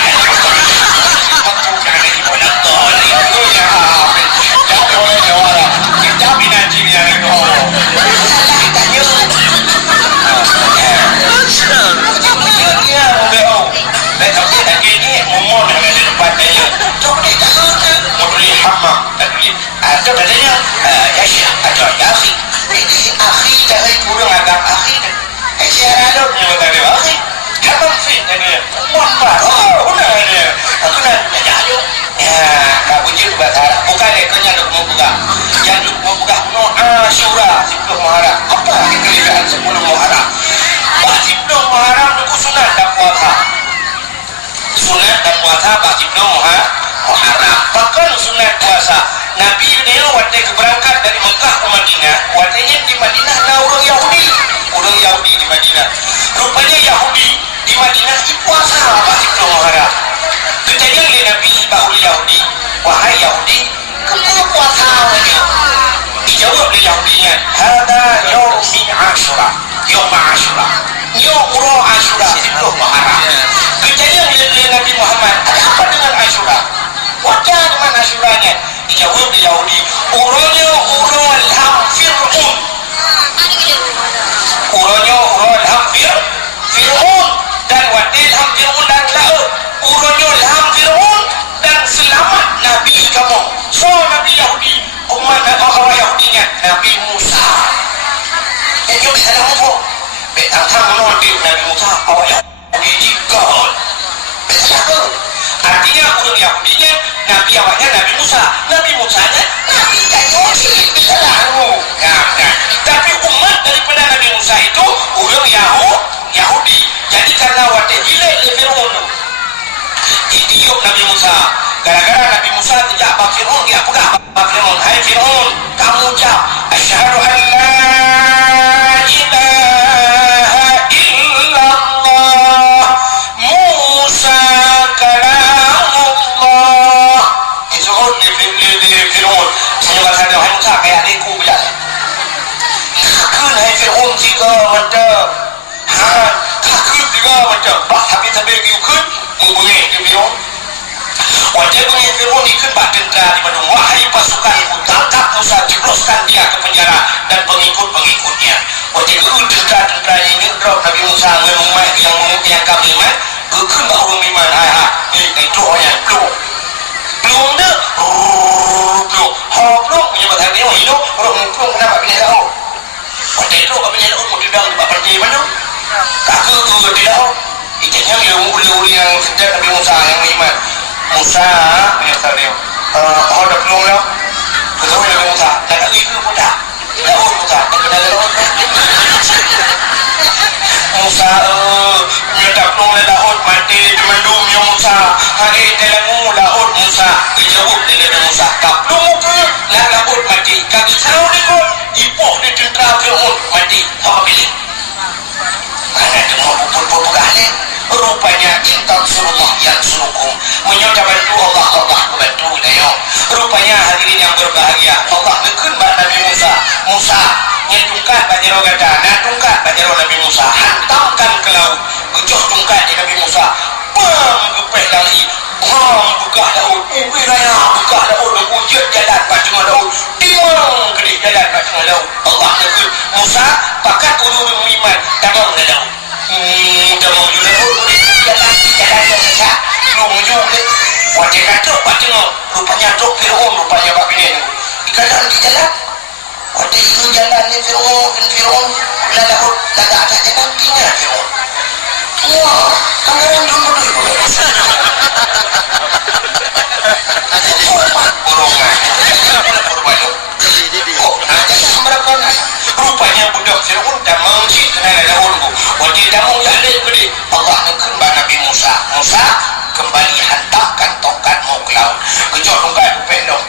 maghdubi alaihim waladdallin ya jangan boleh bawa arah kita binaji yang itu ada bedanya ya syekh ada ya akhi ini akhi dari kurang agak akhi siapa ada yang tadi akhi kapan sih ini muamba udah ini aku nak jadi ya kamu jadi bahasa bukan lekanya dok mau buka yang dok mau buka no Asyura sebelum Muharram apa kekeliruan sebelum Muharram sebelum Muharram itu sunat dan puasa sebelum Muharram bahkan sunat puasa Nabi dia waktu berangkat dari Mekah ke Madinah waktunya di Madinah ada orang Yahudi di Madinah rupanya Yahudi di Madinah puasa apa sebelum Muharram kejadian dia Nabi bahwa Yahudi wahai Yahudi kamu puasa wajah dijawab oleh Yahudinya hada yawmi Asyura yawma Asyura yawma Asyura sebelum Muharram kejadian dia Nabi Muhammad ada apa dengan Asyura wajah dengan Asyuranya dijawab oleh Yahudi uranya ham Fir'un dan wadil ham Fir'un dan laut uranya ham Fir'un dan selamat Nabi kamu so Nabi Yahudi umat orang Yahudinya Nabi Musa yang bisa nampak betang menolak Nabi Musa orang Yahudi jikal artinya orang Yahudinya Nabi awalnya Nabi Musa nya Musa. Gara-gara Nabi Musa tidak Pak Fir'aun, dia pegang Pak Fir'aun. Hai Fir'aun, kamu ucap asyhadu an la ilaha illallah Musa kalamullah. Disebut di Fir'aun. Saya bahasa dia, hai Musa kayak adikku berjalan. Kakun hai Fir'aun tiga macam. Kakun tiga macam. Bah habis-habis diukun, membungik ke Fir'aun. Wajah bunyi Fir'aun ikut bak tentera di Badung. Wahai pasukanku, tangkap Musa, jebloskan dia ke penjara dan pengikut-pengikutnya. Wajah guru tentera-tentera ini drop Nabi Musa menumai yang kami iman. Kekun bak urung iman. Ini itu yang belum dah. Belum. Belum punya batal dia hidup. Belum kenapa bina laut. Wajah itu bak bina laut mau tidak bak pergi mana? Kakak tu tidak. Ijanya ilmu yang sejak Nabi Musa yang iman. Musa menyertai dia. Dah belum lah. Betul Nabi Musa. Tak nak itu pun tak. Laut Musa. Tak kena laut. Musa menyertai belum lah laut mati dimandum ya Musa. Hari dalam laut Musa. Dijawab dengan Musa. Tak belum ke lah laut mati. Kaki tahu ni kot. Ipoh dia tentera Fir'aun mati. Apa pilih? Mana dia mau pupuk-pupuk ni? Rupanya intan surullah yang surukum menyudah bantu Allah bantu dia. Rupanya hadirin yang berbahagia, Allah nekun bak Nabi Musa nyetungkat bak jero gata, natungkat bak jero Nabi Musa, hantamkan ke laut, gejoh tungkat di Nabi Musa, gepeh lagi, buka laut, ubi raya buka laut, ujud jalan bak tengah laut, timang kedih jalan bak tengah laut. Allah nekun Musa pakat ulur iman tamang ke laut. Dah mau jual jalan yang sesat belum ujung ni. Wajah kacau Pak tengok. Rupanya Tok Fir'aun rupanya Pak Bini ni. Dikadang di jalan. Wajah itu jalan ni Fir'aun laut lagak tak jalan tinggal Fir'aun. Wah, kamera dulu. Hormat borongan. Oh, nanti berapa nak? Rupanya budak Fir'aun dah mengcik kena laut tu. Wajah dah mau jalan gede. Allah nekun bak Nabi Musa. Musa kembali hantarkan tongkat mau ke laut. Kejot tongkat tu pendok.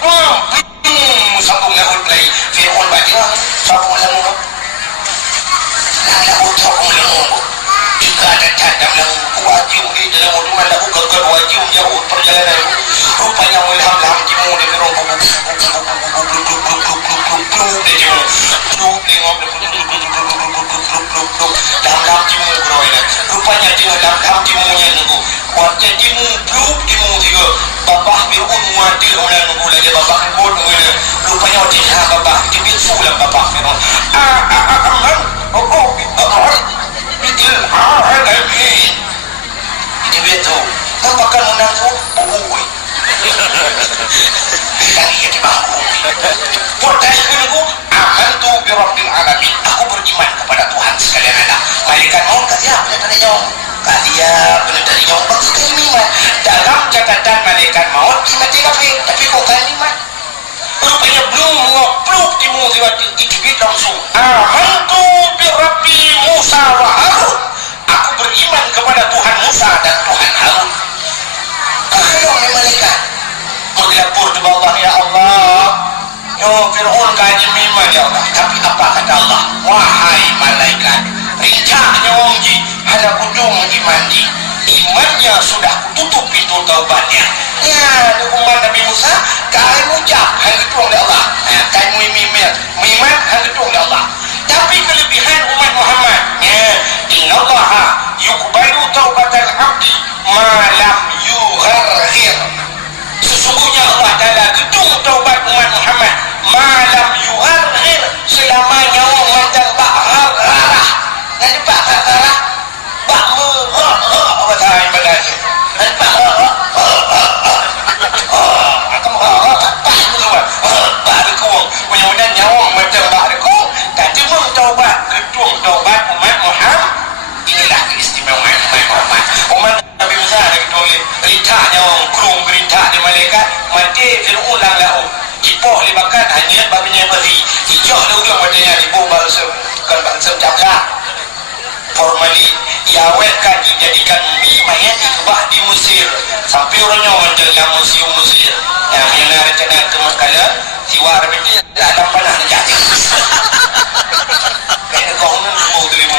Sambung laut lagi. Fir'aun baca sambung laut. Laut sambung laut. Jika ada cadang laut. Wajib di dalam utuman laut. Gagal wajib jauh perjalanan. Rupanya ilham-ilham timur dia Fir'aun. Dia timur. Dalam timur beroi. Rupanya dia dalam timurnya nunggu. Wajah timur tiga. Babah Fir'aun mati orang nunggu lagi. Babah Fir'aun nunggu lagi. Rupanya wajah babah tibit sulam babah Fir'aun. Tibit tu. Nampakkan menang tu. Bubui. Lagi dia bangku. Potas ke nunggu. Amantu bi Rabbil Alamin. Aku beriman kepada Tuhan sekalian ada. Malaikat maut kaya benar-benar kaya benar-benar bagi iman. Dalam catatan malaikat maut mati kafir, tapi kok kan iman. Rupanya belum timu diwati ikut langsung. Amantu bi Rabbi Musa wa Harun. Aku beriman kepada Tuhan Musa dan Tuhan Harun. Kalau malaikat melapor kepada Allah, ya Allah. Yo Fir'aun kaji iman ya Allah. Tapi apa kata Allah? Wahai malaikat, rincaknya wongji ada kudung iman di. Imannya sudah tutup pintu taubatnya. Ya, umat Nabi Musa kai ucap hang gedung oleh Allah. Kai miman hang gedung oleh Allah. Tapi kelebihan umat Muhammad, ya, innallaha yuqbalu taubatal abdi ma lam yugharghir. Sesungguhnya Allah Ta'ala gedung taubat umat Muhammad malam yuharhir selama nyawa mantan bak-harah. Nanti bak-harah bak-harah apa tahan badanya. Nanti bak-harah akan harah bak-harah bak-harah mudah-mudahan nyawa mantan bak-harah tak cuma taubat gedung taubat umat Muhammad. Inilah keistimewaan umat Muhammad. Umat Nabi Musa ada gedung rintak nyawa kurung gerintak di malaikat mati Fir'aun lang laut. Ipoh libakan hanya babinya beri. Hijau dia udah macamnya ibu bangsa bukan bangsa jaga. Formalin ia awetkan dijadikan mie mayat ikbah di Mesir sampai orangnya menjelam jiwa begitu ada panah jadi kayak kau mau terima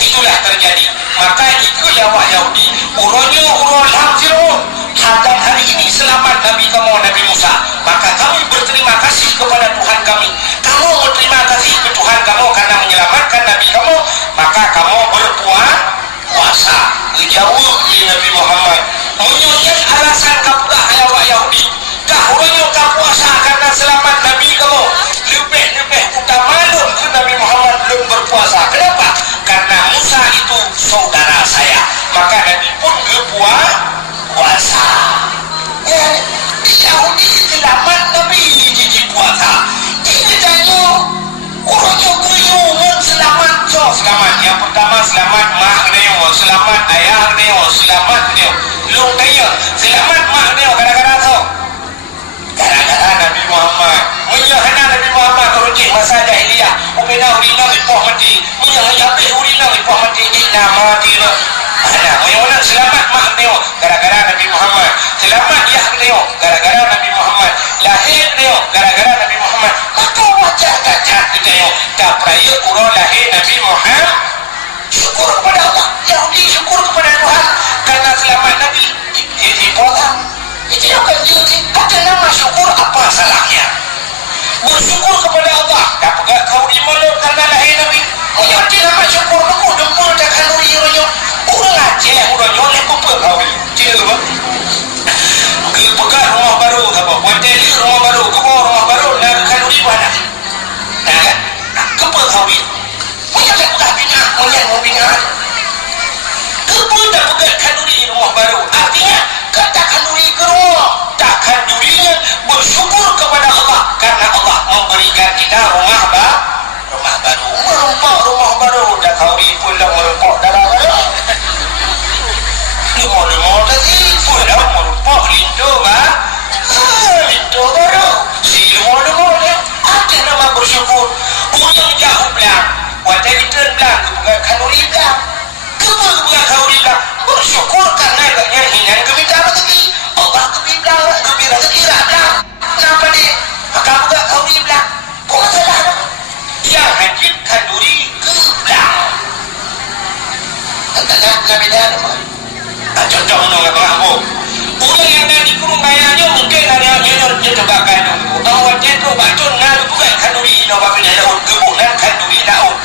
itulah terjadi. Maka itu Yahweh Yahudi uronyo urolam Fir'aun hadap hari ini selamat Nabi kamu Nabi Musa. Maka kami berterima kasih kepada Tuhan kami. Kamu berterima kasih ke Tuhan kamu karena menyelamatkan Nabi kamu, maka kamu berpuasa. Jawab Nabi Muhammad menyusun alasan kapulah Yahweh Yahudi kahurunyo kapuasa karena selamat Nabi kamu lebih utama ke Nabi Muhammad belum berpuasa. Kenapa? Karena Musa itu saudara saya, maka Nabi pun berpuasa. Ya, Yahudi selamat Nabi jadi puasa. Ini tanya orangnya kuyungan selamat. So selamat. Yang pertama selamat mak dia, selamat ayah dia, selamat dia. Lu tanya selamat mak dia gara-gara so. Gara-gara Nabi Muhammad menyahana Nabi Muhammad kerja masa jahiliyah upena urina lipoh mati menyahaya urina lipoh mati di nama dia ada menyahana selamat mak dia gara-gara Nabi Muhammad, selamat ya dia gara-gara Nabi Muhammad, lahir dia gara-gara Nabi Muhammad. Maka wajah gajah dia tak peraya urang lahir Nabi Muhammad. Syukur kepada Allah, Yahudi syukur kepada Tuhan karena selamat Nabi di bawah. Itu yang kata nama syukur apa salahnya? Bersyukur kepada Allah. Tak pegat kau di mana karena lahir Nabi. Yang tidak bersyukur kamu dempul tak kanuri ronyo. Orang aja ronyo lepas kau ni. Cila apa? Pegat rumah baru apa? Hotel rumah baru, kau rumah baru nak kanuri mana? Nak? Kepul kau ni. Punya tak pegat bina, punya mau bina. Kepul tak pegat kanuri rumah baru. Artinya kata kanuri ke rumah. Tak kanurinya bersyukur kepada Allah karena Allah memberikan kita rumah baru. Merumpak rumah baru dah kauri pun dah merumpak dalam baru. Lemah tadi pun dah merumpak lindu lindu baru. Si lemah dia ada nama bersyukur. Orang jauh belang, wajah kita belang, kebuka kanuri belang, kebuka kauri belang. Bersyukur karena agaknya hingan kebita rezeki. Allah kebita rezeki belang. Kenapa dia? Maka buka kauri belang. Kau masalah tak? Yang hajib kanduri ke belang. Tentang kebedaan apa? Contoh menurut abang aku. Orang yang dah dikurung kayanya mungkin ada yang terbakar dulu. Awak jatuh bacun ngalu buka kanduri. Nama benda laut kebunan kanduri laut.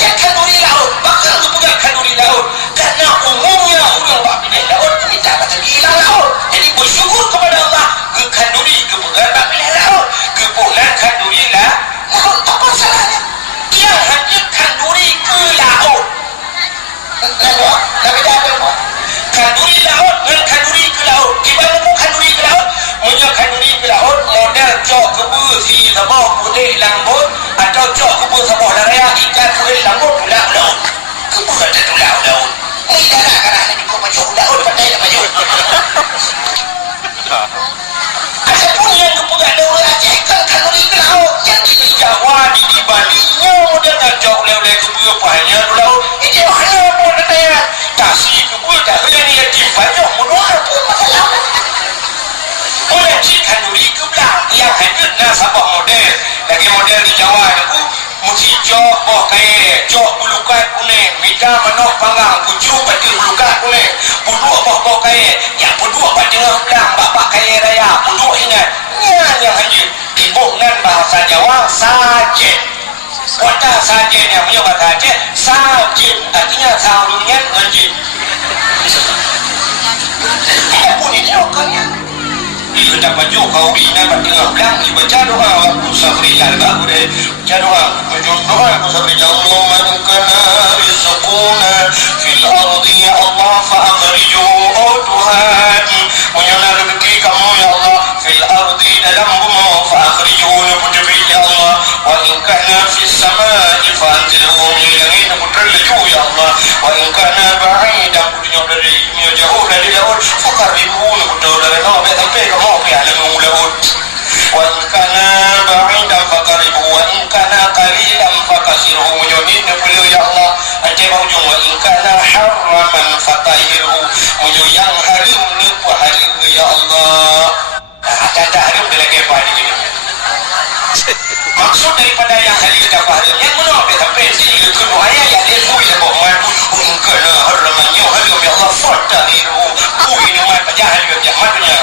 Yang kanduri laut. Bakal buka kanduri laut. Karena umumnya orang buat benda laut minta rezeki laut. Jadi bersyukur kepada Allah. Ke kanduri ke bukan buat benda laut. Kebunan kanduri laut. Apa salahnya? Dia hanya kanduri ke laut. Nak beda apa? Kanduri laut dengan kanduri ke laut. Gimana mu kanduri ke laut? Punya kanduri ke laut model jok kebu si sabah putih lambut atau jok kebu sabah daraya ikan putih lambut pula laut. Kebu ada tu laut. Ini dah nak kerana ni kau macam laut pandai nak maju. Ada pun yang kepegat laut aja kan kanduri ke laut. Yang di Jawa di Bali nya dengan jok lele kebu apanya laut. Itu hanya pun ada tasik kebu dah ni di banyak menua pun masalah. Oleh jika kanduri ke belang yang hanyut nak sabah model lagi model di Jawa itu mesti jok boh kaya jok bulukat kuning minta menok panggang puju pada bulukat kuning puduk boh kaya yang puduk pada tengah belang bapak kaya raya puduk ingat yang hanyut ibunan bahasa Jawa sajen wadah sajen yang punya bahasa Aceh sajen artinya sarungan anjing pun ini okalnya kita baju kau bina tengah belang baca doa aku sabri jalga boleh baca doa aku sabri Allahumma kana rizquna fil ardi ya Allah fa akhriju Tuhan menyana rezeki kamu ya Allah fil ardi dalam bumi fa akhriju putubi ya Allah wa in kana fis samai fa anzilhu min langit putraju ya Allah wa in kana ba'idan putunya dari jauh dari laut fa qaribu putu dari no sampai kamu alam laut wa in kana ba'idan fa qaribu wa in kana qalilan fa kasirhu menyodin ya Allah ante maujung wa in kana muharraman fatahirhu yang haram ni apa haram ya Allah. Ada haram dia lagi apa ni gini. Maksud daripada yang haram dan haram yang mana apa sampai sini kedua ayat yang dia suai apa madu ungkana haramannya haram ya Allah fatahirhu ini mata jahat dia matanya.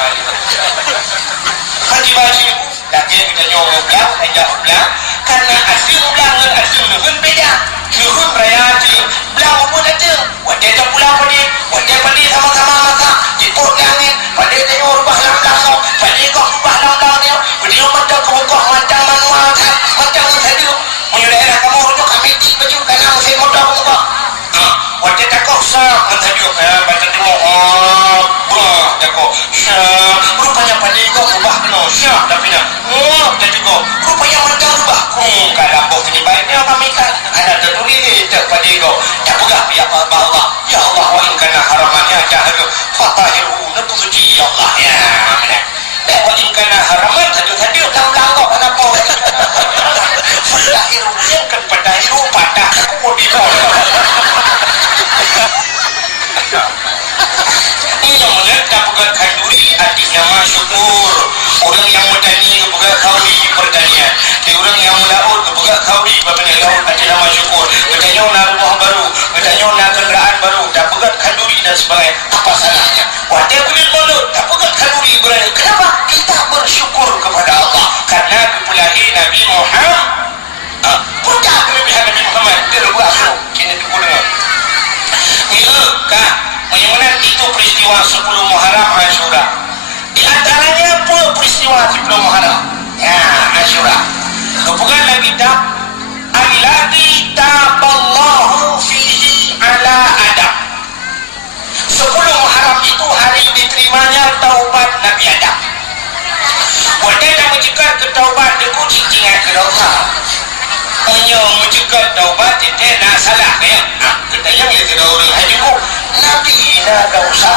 Haji baju lagi kita nyong belang ajak belang karena asing belang dengan asing nuhun beda nuhun raya tu belang pun ada wadah tak pulang pada wadah pada sama-sama masa jiput langit pada tengok rubah langkang pada kau rubah langkang dia dia macam kau macam manual macam tadi punya daerah kamu rujuk kami di baju karena musim muda kau wadah tak kau sah tadi baca tengok tak kau rupanya pada kau rubah kena syah tapi nak jadi kau rupanya macam rubah kalau kau ini baiknya kami kan ada tertulis pada kau tak pegah ya Allah ya Allah wa in kana haramannya jahat fatahiru nak suci ya Allah ya benar tak wa in kana haraman tadi belang kau kenapa fatahiru yang kan fatahiru patah aku di kau ini yang tak pegah kanduri artinya masyukur orang yang medani pegah kawi pertanian orang yang melaut pegah kawi bagaimana laut ada masyukur katanya nak rumah baru katanya nak kenderaan baru tak pegah kanduri dan sebagainya apa salahnya wadah kulit mulut tak pegah kanduri berani kenapa kita bersyukur kepada Allah karena kepulahi Nabi Muhammad puncak kelebihan Nabi Muhammad dia buat aku kini tunggu dengar ya kak bagaimana itu peristiwa 10 Muharram Asyura di antaranya apa peristiwa 10 Muharram ya Asyura bukan lagi tak alladzi taballahu fihi ala Adam 10 Muharram itu hari diterimanya taubat Nabi Adam wadah yang mencegah ketaubat deku cincin ke dosa hanya mencegah taubat tidak nak salah ya kita yang dia kena orang haji Nabi nak dosa